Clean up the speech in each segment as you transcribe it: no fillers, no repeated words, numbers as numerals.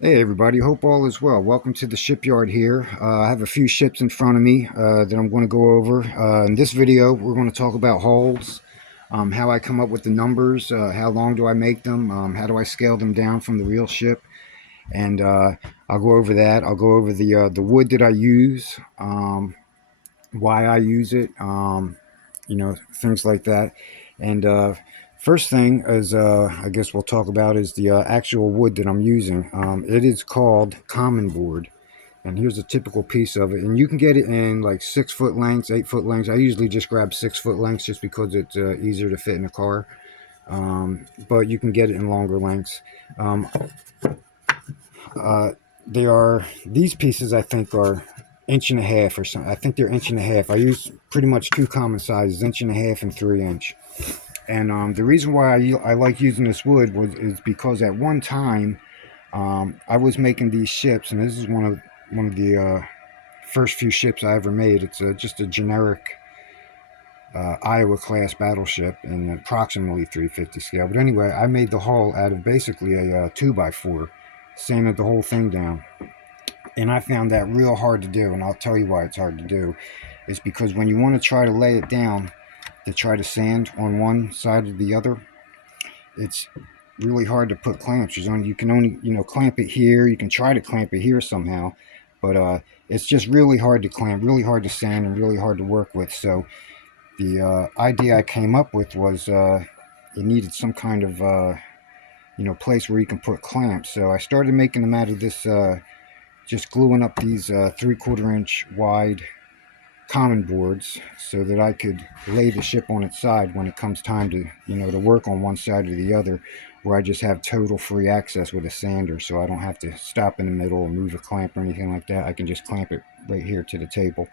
Hey everybody, hope all is well. Welcome to the shipyard here. I have a few ships in front of me that I'm going to go over. In this video, we're going to talk about hulls, how I come up with the numbers, how long do I make them, how do I scale them down from the real ship, and I'll go over that. I'll go over the wood that I use, why I use it, things like that. And first thing is, I guess we'll talk about is the actual wood that I'm using. It is called common board, and here's a typical piece of it. And you can get it in like 6 foot lengths, 8 foot lengths. I usually just grab 6 foot lengths just because it's easier to fit in a car. But you can get it in longer lengths. Um, uh, they are these pieces. I think are inch and a half or something. I think they're inch and a half. I use pretty much two common sizes, inch and a half and 3 inch. And the reason why I like using this wood is because at one time I was making these ships, and this is one of the first few ships I ever made. It's just a generic Iowa class battleship in approximately 350 scale. But anyway, I made the hull out of basically a 2x4, sanded the whole thing down. And I found that real hard to do, and I'll tell you why it's hard to do. It's because when you want to try to lay it down to try to sand on one side or the other, it's really hard to put clamps. You can only clamp it here. You can try to clamp it here somehow, but it's just really hard to clamp, really hard to sand, and really hard to work with. So the idea I came up with was it needed some kind of place where you can put clamps. So I started making them out of this, just gluing up these 3/4 inch wide common boards so that I could lay the ship on its side when it comes time to to work on one side or the other, where I just have total free access with a sander, so I don't have to stop in the middle and move a clamp or anything like that. I can just clamp it right here to the table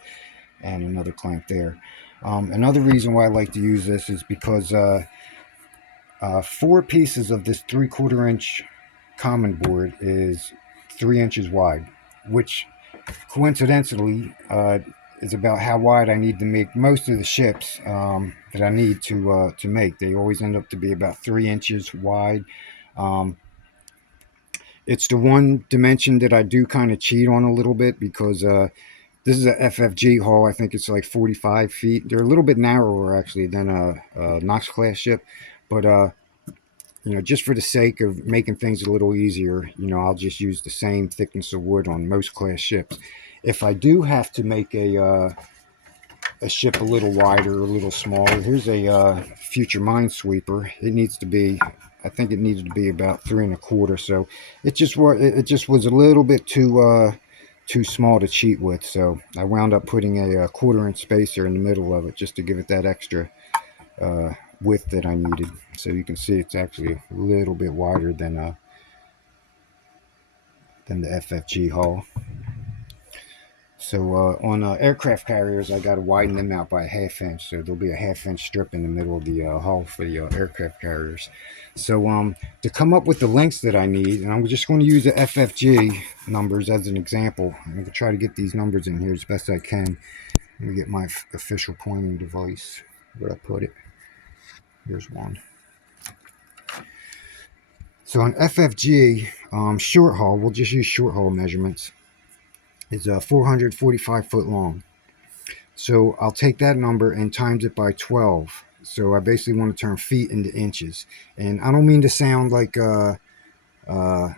and another clamp there. Another reason why I like to use this is because four pieces of this 3/4 inch common board is 3 inches wide, which coincidentally is about how wide I need to make most of the ships that I need to make. They always end up to be about 3 inches wide. Um, it's the one dimension that I do kind of cheat on a little bit because this is a FFG hull. I think it's like 45 feet. They're a little bit narrower actually than a Knox class ship, but just for the sake of making things a little easier, I'll just use the same thickness of wood on most class ships. If I do have to make a ship a little wider, a little smaller, here's a future minesweeper. It needs to be, I think it needed to be about 3 1/4. So it just was a little bit too small to cheat with. So I wound up putting a 1/4 inch spacer in the middle of it just to give it that extra uh, width that I needed. So you can see it's actually a little bit wider than the FFG hull. So on aircraft carriers, I got to widen them out by a 1/2 inch. So there'll be a 1/2 inch strip in the middle of the hull for the aircraft carriers. So to come up with the lengths that I need, and I'm just going to use the FFG numbers as an example. I'm going to try to get these numbers in here as best I can. Let me get my official pointing device. Where I put it? Here's one. So on FFG, short haul, we'll just use short haul measurements, is 445 foot long. So I'll take that number and times it by 12. So I basically want to turn feet into inches. And I don't mean to sound like, uh, I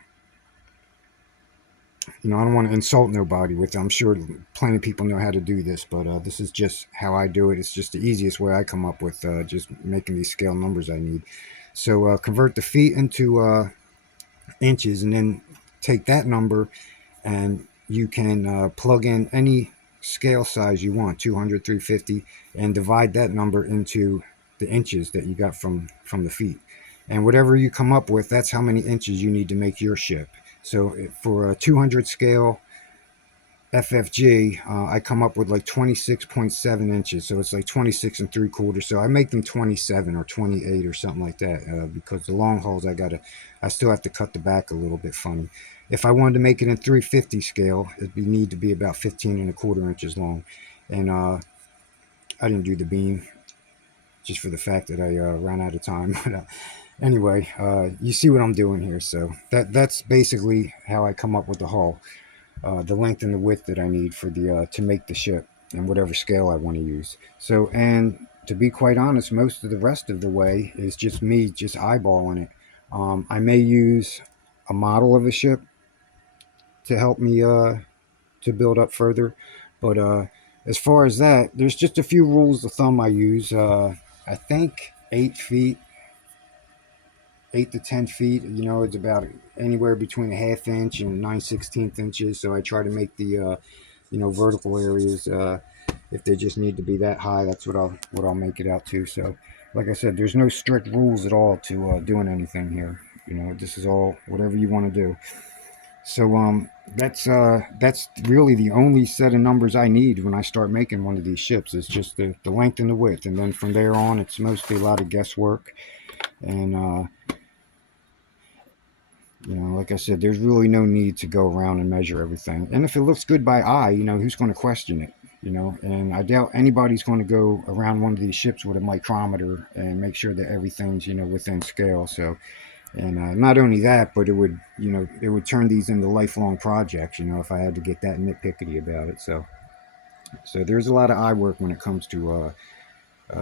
don't want to insult nobody with it. I'm sure plenty of people know how to do this, but this is just how I do it. It's just the easiest way I come up with just making these scale numbers I need. So convert the feet into inches, and then take that number and you can plug in any scale size you want, 200, 350, and divide that number into the inches that you got from the feet. And whatever you come up with, that's how many inches you need to make your ship. So for a 200 scale FFG, I come up with like 26.7 inches. So it's like 26 3/4. So I make them 27 or 28 or something like that because the long hauls I still have to cut the back a little bit funny. If I wanted to make it in 350 scale, it'd need to be about 15 1/4 inches long. And I didn't do the beam just for the fact that I ran out of time. Anyway, you see what I'm doing here. So that's basically how I come up with the hull, the length and the width that I need for the to make the ship and whatever scale I want to use. So, and to be quite honest, most of the rest of the way is just me just eyeballing it. I may use a model of a ship to help me to build up further, but as far as that, there's just a few rules of thumb I use. I think 8 feet, 8 to 10 feet. You know, it's about anywhere between a half inch and 9/16 inches. So I try to make the vertical areas. If they just need to be that high, that's what I'll make it out to. So, like I said, there's no strict rules at all to doing anything here. You know, this is all whatever you want to do. So that's really the only set of numbers I need when I start making one of these ships. It's just the length and the width, and then from there on, it's mostly a lot of guesswork. And like I said, there's really no need to go around and measure everything. And if it looks good by eye, who's going to question it? And I doubt anybody's going to go around one of these ships with a micrometer and make sure that everything's within scale. So, and not only that, but it would turn these into lifelong projects. If I had to get that nitpicky about it. So there's a lot of eye work when it comes to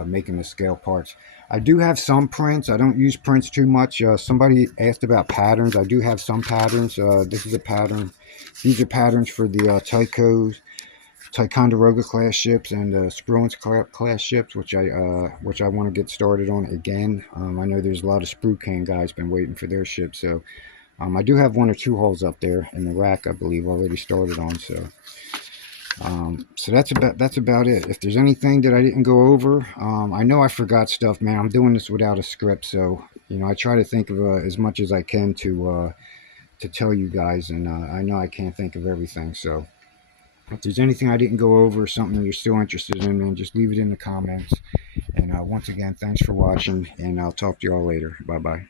making the scale parts. I do have some prints. I don't use prints too much. Somebody asked about patterns. I do have some patterns. This is a pattern. These are patterns for the Ticonderoga class ships and Spruance class ships, which I want to get started on again. I know there's a lot of Sprue Can guys been waiting for their ships, so I do have one or two holes up there in the rack, I believe, already started on. So that's about it. If there's anything that I didn't go over, I know I forgot stuff, man. I'm doing this without a script, so I try to think of as much as I can to tell you guys, and I know I can't think of everything. So if there's anything I didn't go over, something you're still interested in, man, just leave it in the comments. And once again, thanks for watching, and I'll talk to you all later. Bye bye.